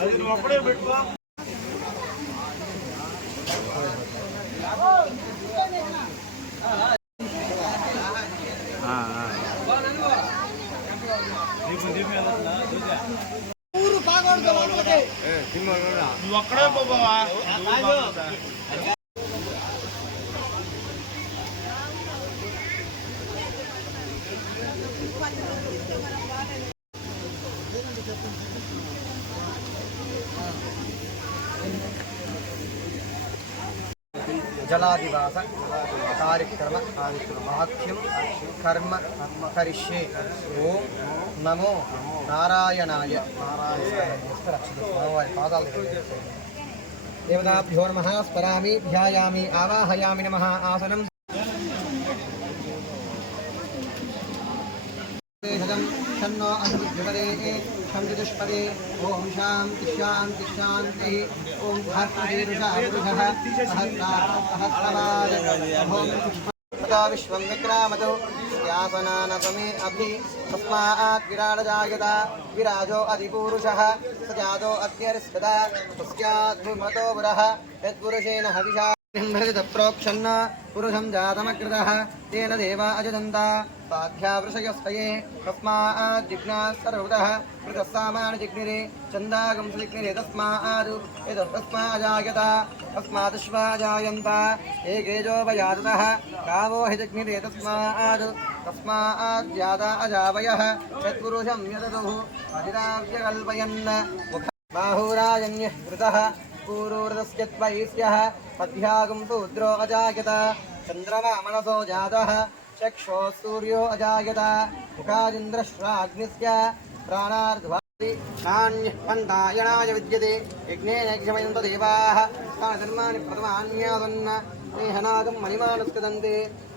అది నువ్వు అప్పుడే పెట్టుకో నువ్వు అక్కడే పోవా జలాదివాస కార్యక్రమ వాక్యం కర్మ కరిష్యే ఓం నమో నారాయణాయ స్వామివారి పాదాలు దేవతాభ్యో నమ స్మరామి ధ్యాయామి ఆవాహయామి నమ ఆసనం శతం షన్నో అధిపదే షంజుష్పదే ఓం శాంతి శాంతి శాంతి ఓం భాస్వీరుషా పురుషः సహస్రాక్షసహస్రవాద ఓం مطما گیارج سادو سیاد یو نا ప్రోక్షన్న పురుషం జాతమకృతः తేన దేవా అజదంత సాధ్యావృషయస్వయే తస్మాత్ జిజ్ఞాస్ సర్వతः కృతः సామాన జిగ్నిరే చందాగం సుజిగ్నిరే తస్మాత్ తస్మాజాయత తస్మాదశ్వాజాయంత ఏకేజోపయాతతः కామో హి జిగ్నిరే తస్మాత్ తస్మాత్ జాతా అజావయः యత్పురుషం پوروشیہ چندرو منسو جا چو سوجا مکاجندر شاید یو دیہدی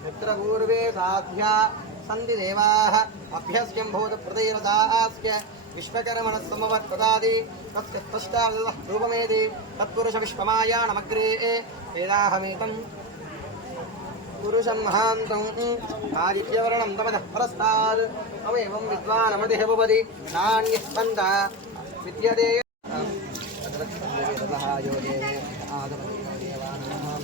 یتر پورے ساتھ సన్వి దేవాః అభ్యస్యంభూత హృదయరదాస్య విశ్వకరమణ సమవర్తదాది తస్య స్పష్టావిదః రూపమేది. తత్పురుష విశ్వమాయాణమగ్రే వేదాహమేతం పురుషం మహాంతం. ఆదిత్యవర్ణం తమదః పరస్తాద్ తమేవం విద్వానమతి భవతి నాణ్యస్పంద విద్యతే. ఆదవతి దేవానాం.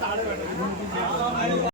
தாடு வேண்டும்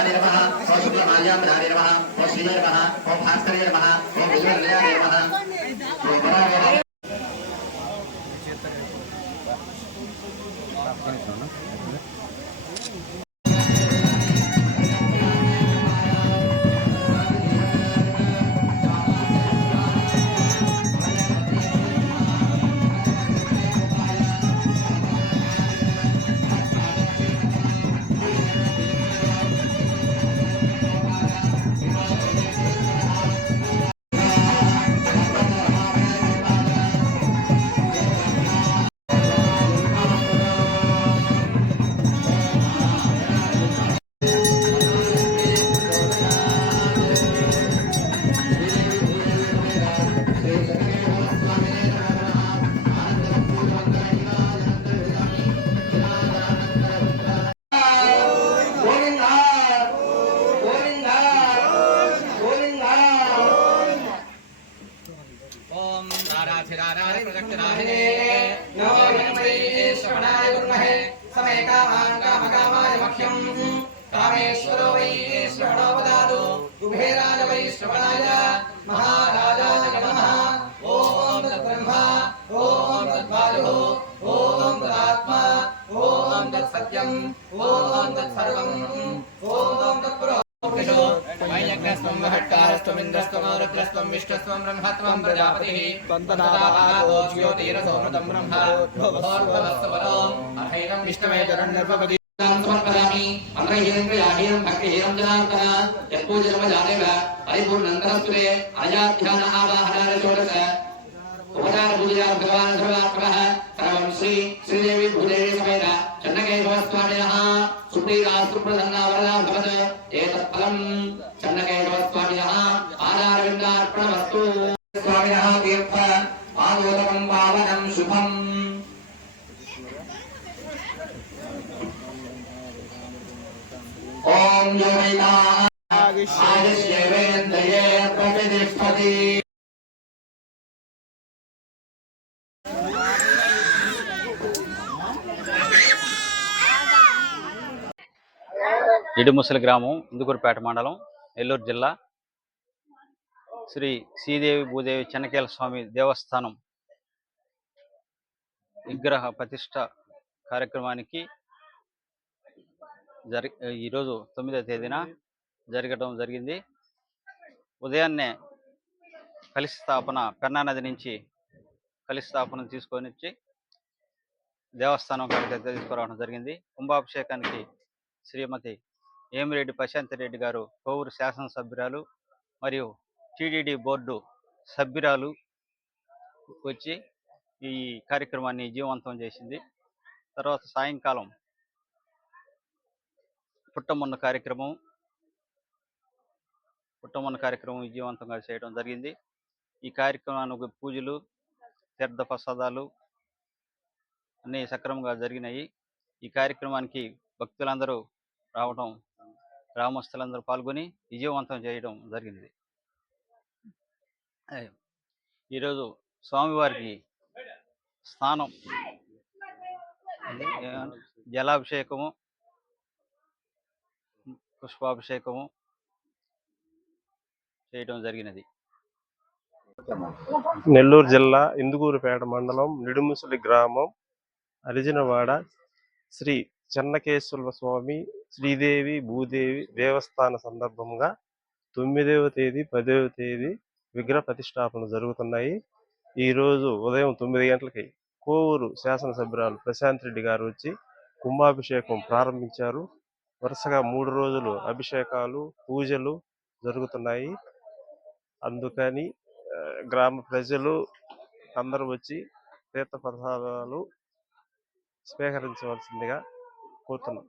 ఓం సాచార్య నమః. ఓం శుక్లమాల్యాంబరాయ నమః. ఓం శ్రీయ నమః. ఓం భాస్కర్య నమః. ఓం కుబేరాయ వై శ్రవణాయ మహారాజాయ నమః ఓం తద్బ్రహ్మ ఓం తద్వాయు ఓం తదాత్మా ఓం తత్సత్యం ఓం తత్సర్వం ఓం తత్పురో వైయజ్ఞస్వం వహట్టారస్త్వమింద్రస్త్వం రుద్రస్త్వం విష్ణుస్త్వం బ్రహ్మత్వం ప్రజాపతిः త్వంతనాభాగో జ్యోతిరసోమృతం బ్రహ్మ ஆதாரவிந்தார்ப்பணமஸ்து சுவாமிநாதீர்ப்பாதோதகம் பாவனம் சுபம் यो वैना आदिश्येवेन्द्रिये प्रतिष्ठति ఇడుముసలి గ్రామం ఇందుకూరుపేట మండలం నెల్లూరు జిల్లా శ్రీ శ్రీదేవి భూదేవి చెన్నకేల స్వామి దేవస్థానం విగ్రహ ప్రతిష్ట కార్యక్రమానికి జరి ఈరోజు తొమ్మిదవ తేదీన జరగడం జరిగింది. ఉదయాన్నే కలిసి స్థాపన పెన్నా నది నుంచి కలిసి స్థాపన తీసుకొని వచ్చి దేవస్థానం కాడికి తీసుకురావడం జరిగింది. కుంభాభిషేకానికి శ్రీమతి ఏమిరెడ్డి ప్రశాంత్ రెడ్డి గారు కోవూరు శాసనసభ్యురాలు మరియు టీడీడీ బోర్డు సభ్యురాలు వచ్చి ఈ కార్యక్రమాన్ని జీవవంతం చేసింది. తర్వాత సాయంకాలం పుట్టమొన్న కార్యక్రమం పుట్టమొన్న కార్యక్రమం విజయవంతంగా చేయడం జరిగింది. ఈ కార్యక్రమానికి పూజలు తీర్థ ప్రసాదాలు అన్నీ సక్రమంగా జరిగినాయి. ఈ కార్యక్రమానికి భక్తులందరూ రావడం గ్రామస్తులందరూ పాల్గొని విజయవంతం చేయడం జరిగింది. ఈరోజు స్వామివారికి స్నానం జలాభిషేకము పుష్పాభిషేకము చేయడం జరిగినది. నెల్లూరు జిల్లా ఇందుకూరుపేట మండలం నిడుముసలి గ్రామం అరిజినవాడ శ్రీ చెన్నకేశ్వర స్వామి శ్రీదేవి భూదేవి దేవస్థాన సందర్భంగా తొమ్మిదవ తేదీ పదవ తేదీ విగ్రహ ప్రతిష్టాపన జరుగుతున్నాయి. ఈరోజు ఉదయం తొమ్మిది గంటలకి కోవూరు శాసనసభ్యురాలు ప్రశాంత్ రెడ్డి గారు వచ్చి కుంభాభిషేకం ప్రారంభించారు. వరుసగా మూడు రోజులు అభిషేకాలు పూజలు జరుగుతున్నాయి. అందుకని గ్రామ ప్రజలు అందరూ వచ్చి తీర్థ ప్రసాదాలు స్వీకరించవలసిందిగా కోరుతున్నాం.